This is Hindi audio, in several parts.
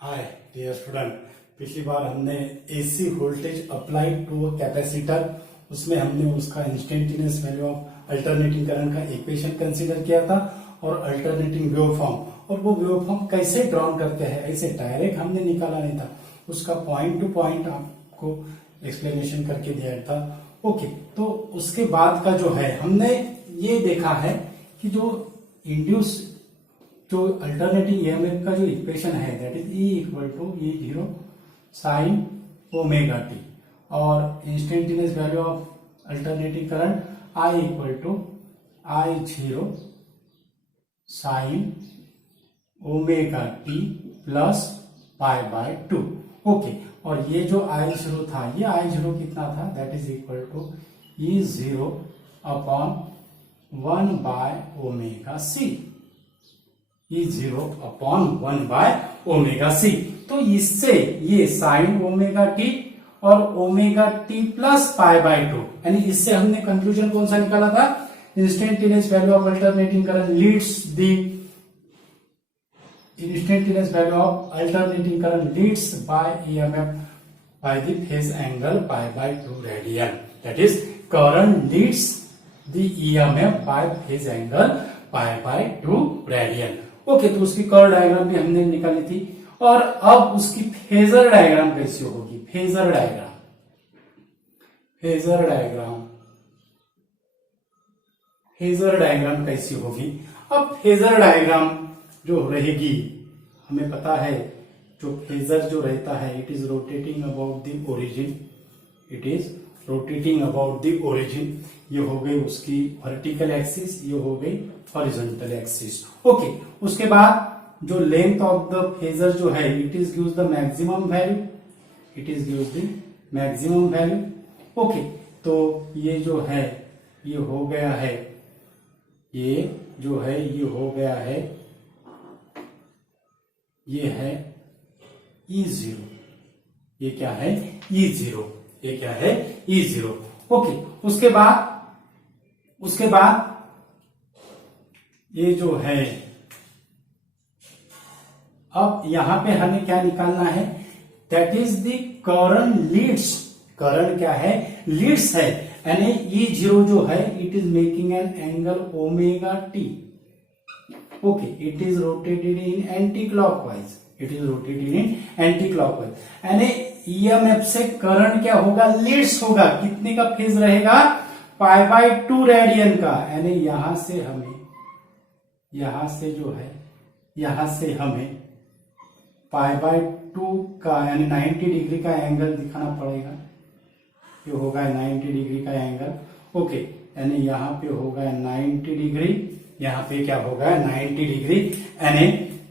हाय डियर स्टूडेंट, पिछली बार हमने AC voltage applied to a capacitor, उसमें हमने उसका instantaneous value of alternating current का इक्वेशन कंसीडर किया था और अल्टरनेटिंग वेवफॉर्म, और वो वेवफॉर्म कैसे ड्रॉन करते हैं ऐसे डायरेक्ट हमने निकाला नहीं था, उसका पॉइंट टू पॉइंट आपको एक्सप्लेनेशन करके दिया था। ओके, तो उसके बाद का जो है हमने ये देखा है कि जो इंड्यूस जो अल्टरनेटिंग ईएमएफ का जो इक्वेशन है that is E equal to E0 sine omega T, और instantaneous value of alternating current I equal to I0 sine omega T plus pi by 2। Okay, और ये जो I0 था, ये I0 कितना था, that is equal to E0 upon 1 by omega C, E0 upon 1 by omega C. तो इससे ये साइन ओमेगा टी और omega T plus pi by 2, यानी इससे हमने कंक्लूजन कौन सा निकाला था, instantaneous value of alternating current leads the instantaneous value of alternating current leads by EMF by the phase angle pi by 2 radian, that is current leads the EMF bye phase angle pi by 2 radian. Okay, तो उसकी कर्व डायग्राम भी हमने निकाली थी, और अब उसकी फेजर डायग्राम कैसी होगी, phasor diagram, phasor diagram, phasor diagram कैसी होगी। अब फेजर डायग्राम जो रहेगी, हमें पता है जो फेजर जो रहता है it is rotating about the origin, it is rotating about the origin. ये हो गई उसकी वर्टिकल एक्सिस, ये हो गई हॉरिजॉन्टल एक्सिस। ओके, उसके बाद जो लेंथ ऑफ द फेजर जो है it is gives the maximum value, it is gives the maximum value. Okay, तो ये जो है ये हो गया है, ये जो है ये हो गया है, ये है E0, ये क्या है E0, ये क्या है E0। ओके, उसके बाद ये जो है, अब यहां पे हमें क्या निकालना है, that is the current Leeds, current क्या है, लीड्स है, यानी E0 जो है it is making an angle omega t. Okay, it is rotated in anti clockwise, it is rotated in anti clockwise, यानी ईएमएफ से करंट क्या होगा, लीड्स होगा, कितने का फेज रहेगा, पाई बाय 2 रेडियन का, यानी यहां से हमें, यहां से जो है, यहां से हमें पाई बाय 2 का यानी 90 डिग्री का एंगल दिखाना पड़ेगा, ये होगा 90 डिग्री का एंगल। ओके, यानी यहां पे होगा 90 डिग्री, यहां पे क्या होगा 90 डिग्री, यानी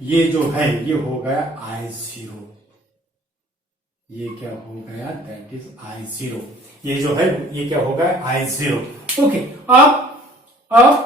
ये जो है ये हो गया I0, ये क्या हो गया, दैट इज I0, ये जो है ये क्या होगा I0। ओके, अब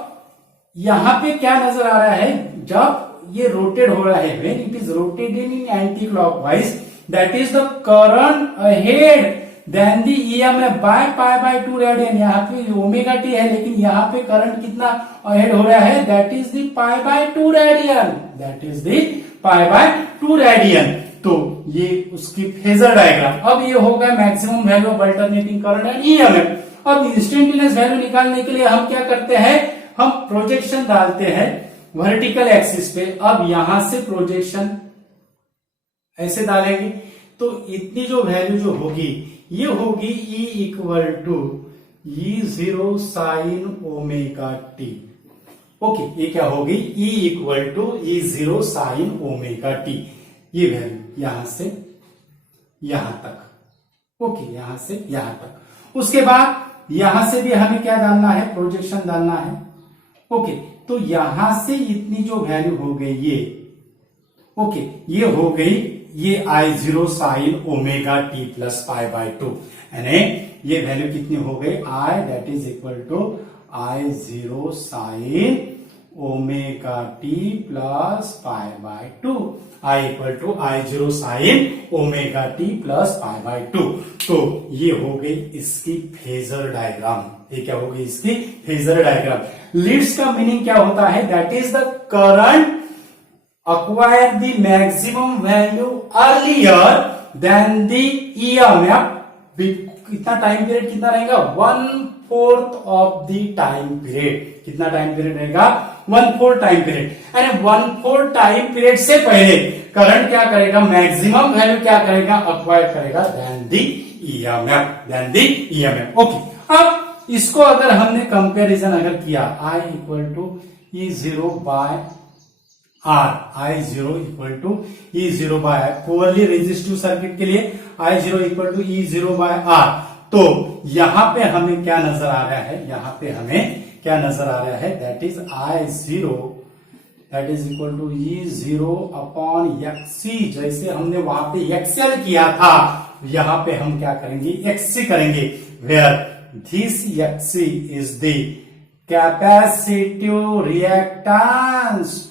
यहां पे क्या नजर आ रहा है, जब ये रोटेट हो रहा है, when it is rotated in anti clockwise, that is the current ahead then the EMF by pi by 2 radian. यहाँ पे ओमेगा टी है, लेकिन यहाँ पे करंट कितना अहेड हो रहा है, that is the pi by 2 radian, that is the pi by 2 radian. तो ये उसकी फेजर डायग्राम। अब ये हो गया maximum value of alternating current and EMF. अब इंस्टेंटेनियस वैल्यू निकालने के लिए हम क्या करते हैं, हम प्रोजेक्शन डालते हैं वर्टिकल एक्सिस पे। अब यहां से प्रोजेक्शन ऐसे डालेंगे, तो इतनी जो वैल्यू जो होगी ये होगी E equal to E0 sine omega t. Okay, ये क्या होगी, E equal to E0 sine omega t, ये वैल्यू यहां से यहां तक। ओके, यहां से यहां तक। उसके बाद यहां से भी हमें क्या डालना है, प्रोजेक्शन डालना है। ओके, तो यहां से इतनी जो वैल्यू हो गई ये, ओके, ये हो गई ये I0 sine omega T plus pi by 2, यानी ये वैल्यू कितनी हो गई, I that is equal to I0 sine omega T plus pi by 2, I equal to I0 sine omega T plus pi by 2। तो ये हो गई इसकी फेजर डायग्राम, ये क्या होगी इसकी फेजर डायग्राम। लीड्स का मीनिंग क्या होता है, that is the current acquire the maximum value earlier than the EMF, कितना टाइम पीरियड कितना रहेगा 1/4 ऑफ द टाइम पीरियड, कितना टाइम पीरियड रहेगा 1/4 टाइम पीरियड, यानी 1/4 टाइम पीरियड से पहले करंट क्या करेगा, मैक्सिमम वैल्यू क्या करेगा, अक्वायर करेगा देन द ईएमएफ। ओके, अब इसको अगर हमने कंपैरिजन अगर किया I equal to E0 by R, I0 equal to E0 by R, purely resistive circuit के लिए I0 equal to E0 by R, तो यहां पे हमें क्या नजर आ रहा है, यहां पे हमें क्या नजर आ रहा है, that is I0 that is equal to E0 upon XC, जैसे हमने वहां पे XL किया था यहां पे हम क्या करेंगे, XC करेंगे, where this XC is the capacitive reactance,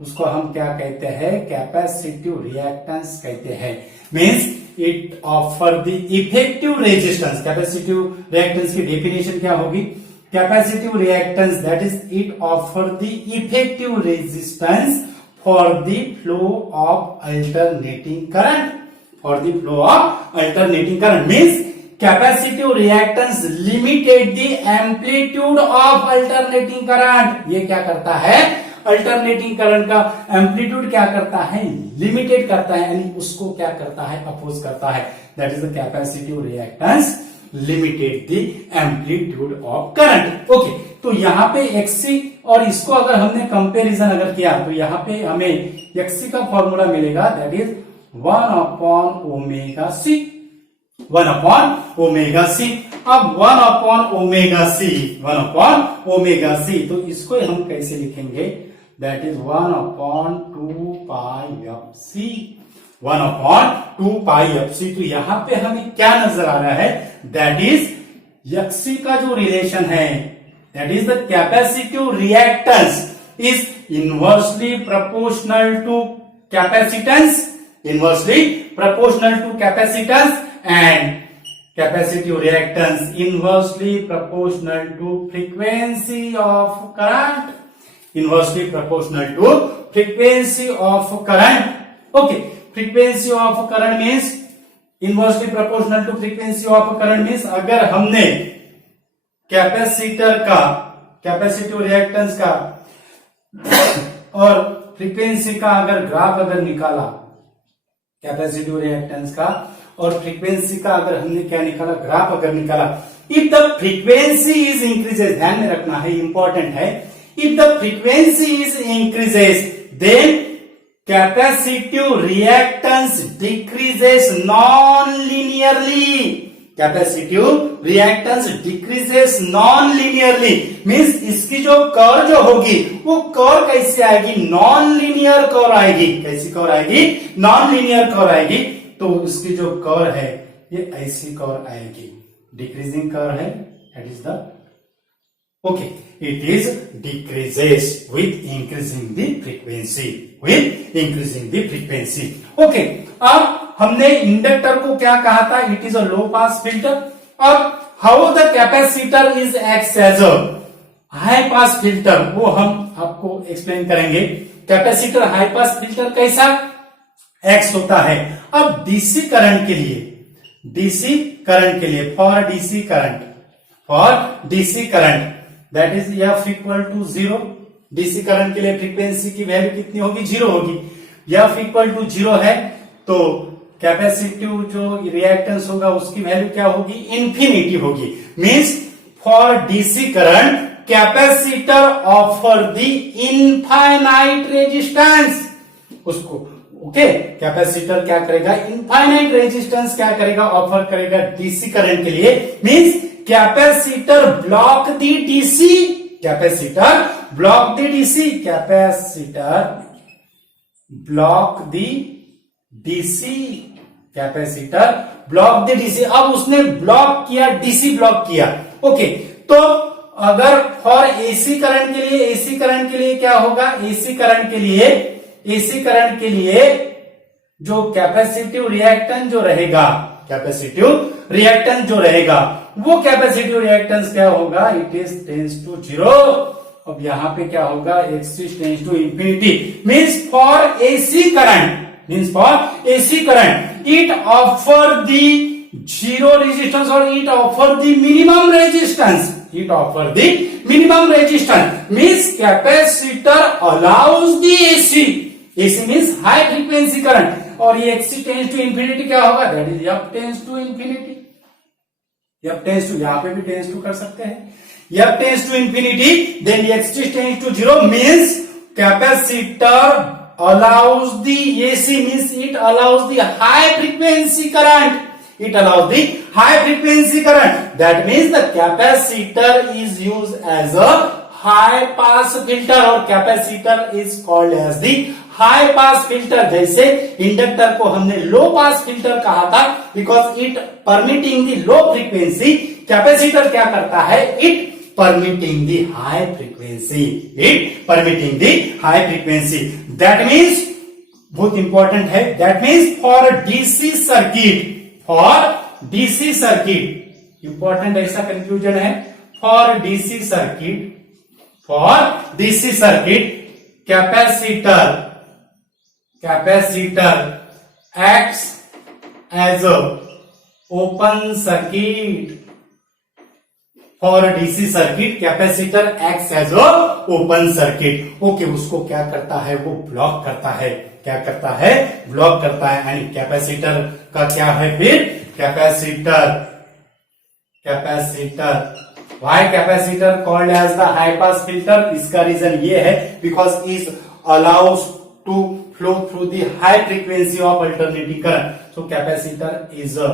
उसको हम क्या कहते हैं, कैपेसिटिव रिएक्टेंस कहते हैं, means it offer the effective resistance. Capacitive reactance की डेफिनेशन क्या होगी, capacitive reactance that is it offer the effective resistance for the flow of alternating current, for the flow of alternating current, means capacitive reactance limited the amplitude of alternating current. ये क्या करता है, अल्टरनेटिंग करंट का एम्पलीट्यूड क्या करता है, लिमिटेड करता है, यानी उसको क्या करता है, अपोज करता है, that is the capacitive reactance limited the amplitude of current. Okay, तो यहाँ पे XC और इसको अगर हमने कंपैरिजन अगर किया तो यहाँ पे हमें XC का फॉर्मूला मिलेगा, that is 1 upon omega C, 1 upon omega C। अब 1 अपॉन ओमेगा C, तो इसको हम कैसे लिखेंगे, that is 1 upon 2 pi FC, 1 upon 2 pi FC। तो यहां पे हमें क्या नजर आ रहा है, दैट इज XC का जो रिलेशन है, that is the capacitive reactance is inversely proportional to capacitance, inversely proportional to capacitance, and capacitive reactance inversely proportional to frequency of current, inversely proportional to frequency of current. Okay, frequency of current means inversely proportional to frequency of current means अगर हमने कैपेसिटर का, कैपेसिटिव रिएक्टेंस का और फ्रीक्वेंसी का अगर ग्राफ अगर निकाला, कैपेसिटिव रिएक्टेंस का और फ्रीक्वेंसी का अगर हमने क्या निकाला, ग्राफ अगर निकाला, if the frequency is increases, ध्यान में रखना है, इंपॉर्टेंट है, if the frequency is increases then capacitive reactance decreases non linearly, capacitive reactance decreases non linearly, means इसकी जो कर्व जो होगी वो कर्व कैसे आएगी, नॉन लीनियर कर्व आएगी, कैसी कर्व आएगी, नॉन लीनियर कर्व आएगी। तो इसकी जो कर्व है ये ऐसी कर्व आएगी, डिक्रीजिंग कर्व है, that is the okay, it is decreases with increasing the frequency, with increasing the frequency. Okay, अब हमने इंडक्टर को क्या कहा था, it is a low pass filter. अब how the capacitor is acts as a high pass filter, वो हम आपको एक्सप्लेन करेंगे। कैपेसिटर हाई पास फिल्टर कैसा एक्ट होता है। अब डीसी करंट के लिए, डीसी करंट के लिए, for DC current, for DC current that is f equal to 0, DC current के लिए फ्रीक्वेंसी की वैल्यू कितनी होगी, 0 होगी। एफ इक्वल टू 0 है तो कैपेसिटिव जो रिएक्टेंस होगा उसकी वैल्यू क्या होगी, इंफिनिटी होगी। Means for DC current capacitor offer the infinite resistance, उसको ओके, कैपेसिटर क्या करेगा, इनफाइनाइट रेजिस्टेंस क्या करेगा, ऑफर करेगा डीसी करंट के लिए। Means capacitor block the DC, capacitor block the DC, capacitor block the DC, capacitor block the DC. अब उसने ब्लॉक किया, डीसी ब्लॉक किया। ओके, तो अगर फॉर एसी करंट के लिए, एसी करंट के लिए क्या होगा, एसी करंट के लिए, एसी करंट के लिए जो कैपेसिटिव रिएक्टेंस जो रहेगा, कैपेसिटिव रिएक्टेंस जो रहेगा वो कैपेसिटिव रिएक्टेंस क्या होगा, इट इज टेंस टू 0। अब यहां पे क्या होगा, XC tends to infinity means for AC current it offer the zero resistance और it offer the minimum resistance means capacitor allows the AC means high frequency current, और ये एक्सी टेंड्स टू इंफिनिटी क्या होगा, that is F tends to infinity, F tends to, यहां पे भी टेंड्स टू कर सकते हैं, F tends to infinity, then X tends to 0 means capacitor allows the AC means it allows the high frequency current. That means the capacitor is used as a high pass filter or capacitor is called as the high pass filter. जैसे इंडक्टर को हमने लो पास फिल्टर कहा था because it permitting the low frequency. Capacitor क्या करता है, it permitting the high frequency. That means बहुत इंपॉर्टेंट है, that means for DC circuit important ऐसा कंफ्यूजन है, for DC circuit capacitor acts as a open circuit. For DC circuit capacitor acts as a open circuit. Okay, उसको क्या करता है, वो ब्लॉक करता है, ब्लॉक करता है. यानी कैपेसिटर का क्या है फिर, capacitor why capacitor called as the high pass filter. इसका रीजन ये है because is allows to flow through the high frequency of alternating current. So capacitor is a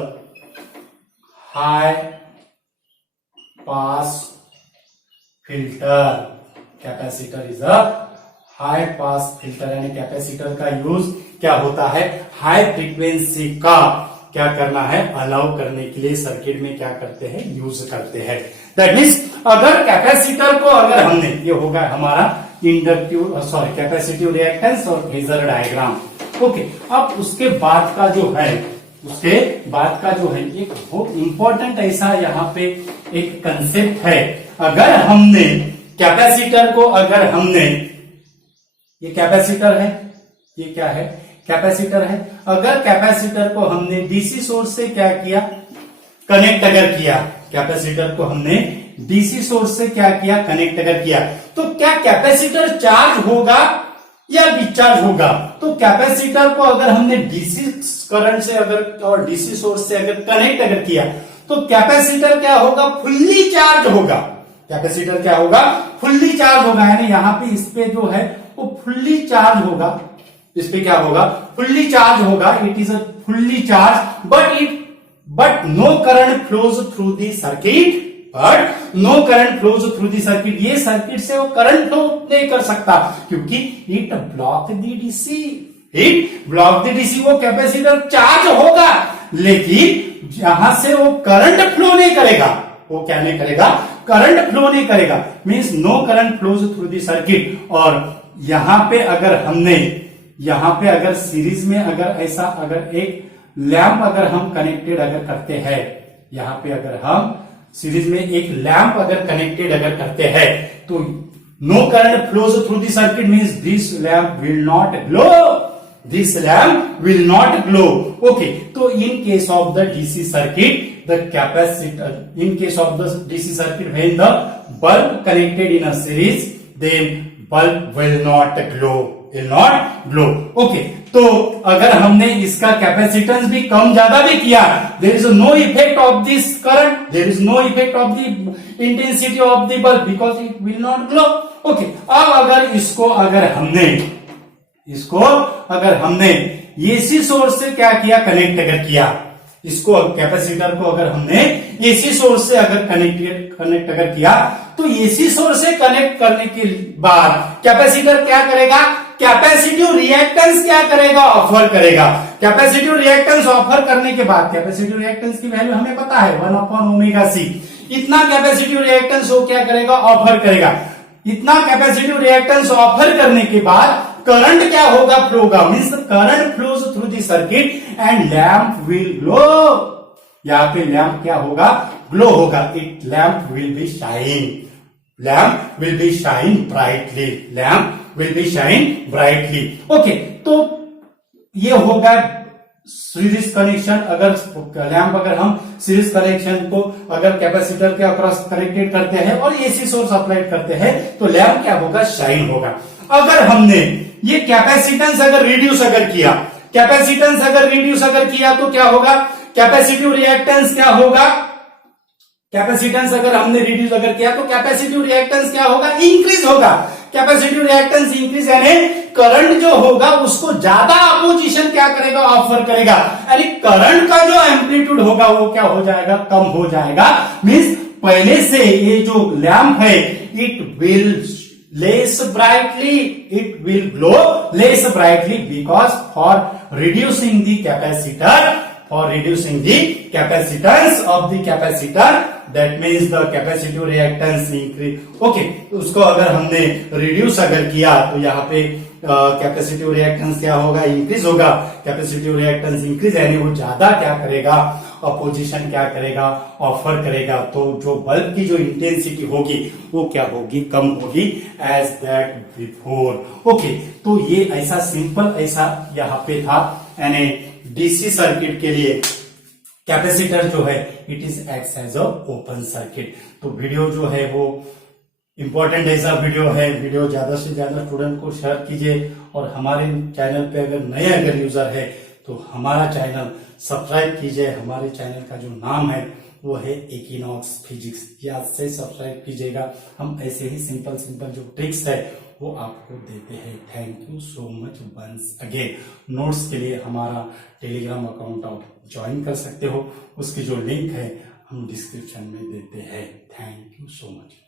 high pass filter. Capacitor is a high pass filter. यानी कैपेसिटर का यूज क्या होता है, हाई फ्रीक्वेंसी का क्या करना है, अलाउ करने के लिए सर्किट में क्या करते हैं, यूज करते हैं. दैट मीन्स अगर कैपेसिटर को अगर हमने, ये होगा हमारा कैपेसिटिव रिएक्टेंस और फेजर डायग्राम. ओके, अब उसके बाद का जो है एक बहुत इंपॉर्टेंट ऐसा यहाँ पे एक कंसेप्ट है. अगर हमने कैपेसिटर को ये कैपेसिटर है, ये क्या है, कैपेसिटर है. अगर कैपेसिटर को हमने डीसी सोर्स से क्या किया, कनेक्ट अगर किया, कैपेसिटर को हमने डीसी सोर्स से क्या किया, कनेक्ट अगर किया, तो क्या कैपेसिटर चार्ज होगा या डिस्चार्ज होगा. तो कैपेसिटर को अगर हमने डीसी करंट से और डीसी सोर्स से कनेक्ट किया, तो कैपेसिटर क्या होगा, फुल्ली चार्ज होगा. कैपेसिटर क्या होगा, फुल्ली चार्ज होगा. यानी यहाँ पे इस पे जो है वो फुल्ली चार्ज होगा. इस पे क्या होगा, फुल्ली चार्ज होगा. It is a fully charge but no current flows through the circuit. ये सर्किट से वो करंट फ्लो नहीं कर सकता क्योंकि इट ब्लॉक दी डीसी. वो कैपेसिटर चार्ज होगा लेकिन यहां से वो करंट फ्लो नहीं करेगा. वो क्या नहीं करेगा, करंट फ्लो नहीं करेगा. Means no current flows through the circuit. और यहां पे अगर सीरीज में अगर एक लैंप अगर हम कनेक्टेड करते हैं, यहां पे अगर हम सीरीज में एक लैंप अगर कनेक्टेड करते हैं, तो no current flows through the circuit means this lamp will not glow. Okay, तो in case of the DC circuit, the capacitor, in case of the DC circuit, when the bulb connected in a series, then bulb will not glow. Okay, तो अगर हमने इसका कैपेसिटेंस भी कम ज्यादा भी किया, there is no effect of this current, there is no effect of the intensity of the bulb because it will not glow. Okay, अब अगर हमने एसी सोर्स से क्या किया, कनेक्ट किया, इसको कैपेसिटर को अगर हमने एसी सोर्स से कनेक्ट किया, तो एसी सोर्स से कनेक्ट करने के बाद कैपेसिटर क्या करेगा, कैपेसिटिव रिएक्टेंस क्या करेगा, ऑफर करेगा. कैपेसिटिव रिएक्टेंस ऑफर करने के बाद, कैपेसिटिव रिएक्टेंस की वैल्यू हमें पता है 1/ωc. इतना कैपेसिटिव रिएक्टेंस वो क्या करेगा, ऑफर करेगा. इतना कैपेसिटिव रिएक्टेंस ऑफर करने के बाद करंट क्या होगा, फ्लो होगा. Means current flows through the circuit and lamp will glow. यहाँ पे लैंप क्या होगा, ग्लो होगा. It lamp will be shine. Lamp will be shine brightly, lamp will be shine brightly. Okay, तो ये होगा सीरीज कनेक्शन। अगर लैम्प अगर हम सीरीज कनेक्शन को अगर कैपेसिटर के अक्रॉस कनेक्टेड करते हैं और एसी सोर्स अप्लाई करते हैं तो लैम्प क्या होगा, शाइन होगा। अगर हमने ये कैपेसिटेंस अगर रिड्यूस अगर किया, कैपेसिटेंस अगर रिड्यूस अगर किया तो क्या होगा, कैपेसिटिव रिएक्टेंस क्या होगा, कैपेसिटेंस अगर हमने रिड्यूस अगर किया तो कैपेसिटिव रिएक्टेंस क्या होगा, इंक्रीज होगा। कैपेसिटिव रिएक्टेंस इंक्रीज यानी करंट जो होगा उसको ज्यादा अपोजिशन क्या करेगा, ऑफर करेगा, यानी करंट का जो एम्पलीट्यूड होगा वो क्या हो जाएगा, कम हो जाएगा। मींस पहले से ये जो लैम्प है it will less brightly, it will glow less brightly because for reducing the capacitor, for reducing the capacitance of the capacitor, that means the capacitive reactance increase. Okay, उसको अगर हमने reduce अगर किया तो यहाँ पे कैपेसिटिव रिएक्टेंस क्या होगा, इंक्रीज होगा। कैपेसिटिव रिएक्टेंस इंक्रीज यानी वो ज्यादा क्या करेगा, अपोजिशन क्या करेगा, ऑफर करेगा। तो जो बल्ब की जो इंटेंसिटी होगी वो क्या होगी, कम होगी एज दैट बिफोर। ओके, तो ये ऐसा सिंपल ऐसा यहाँ पे था, यानी डीसी सर्किट के लिए कैपेसिटर जो है it is acts as a open circuit. तो वीडियो जो है वो इंपॉर्टेंट ऐसा वीडियो है, वीडियो ज्यादा से ज्यादा स्टूडेंट को शेयर कीजिए। और हमारे चैनल पे अगर नए अगर यूजर है तो हमारा चैनल सब्सक्राइब कीजिए। हमारे चैनल का जो नाम है वो है इक्विनॉक्स फिजिक्स, याद से सब्सक्राइब कीजिएगा। हम ऐसे ही सिंपल सिंपल जो ट्रिक्स है वो आपको देते हैं। Thank you so much once again. Notes के लिए हमारा टेलीग्राम अकाउंट आप ज्वाइन कर सकते हो, उसकी जो लिंक है हम डिस्क्रिप्शन में देते हैं। Thank you so much.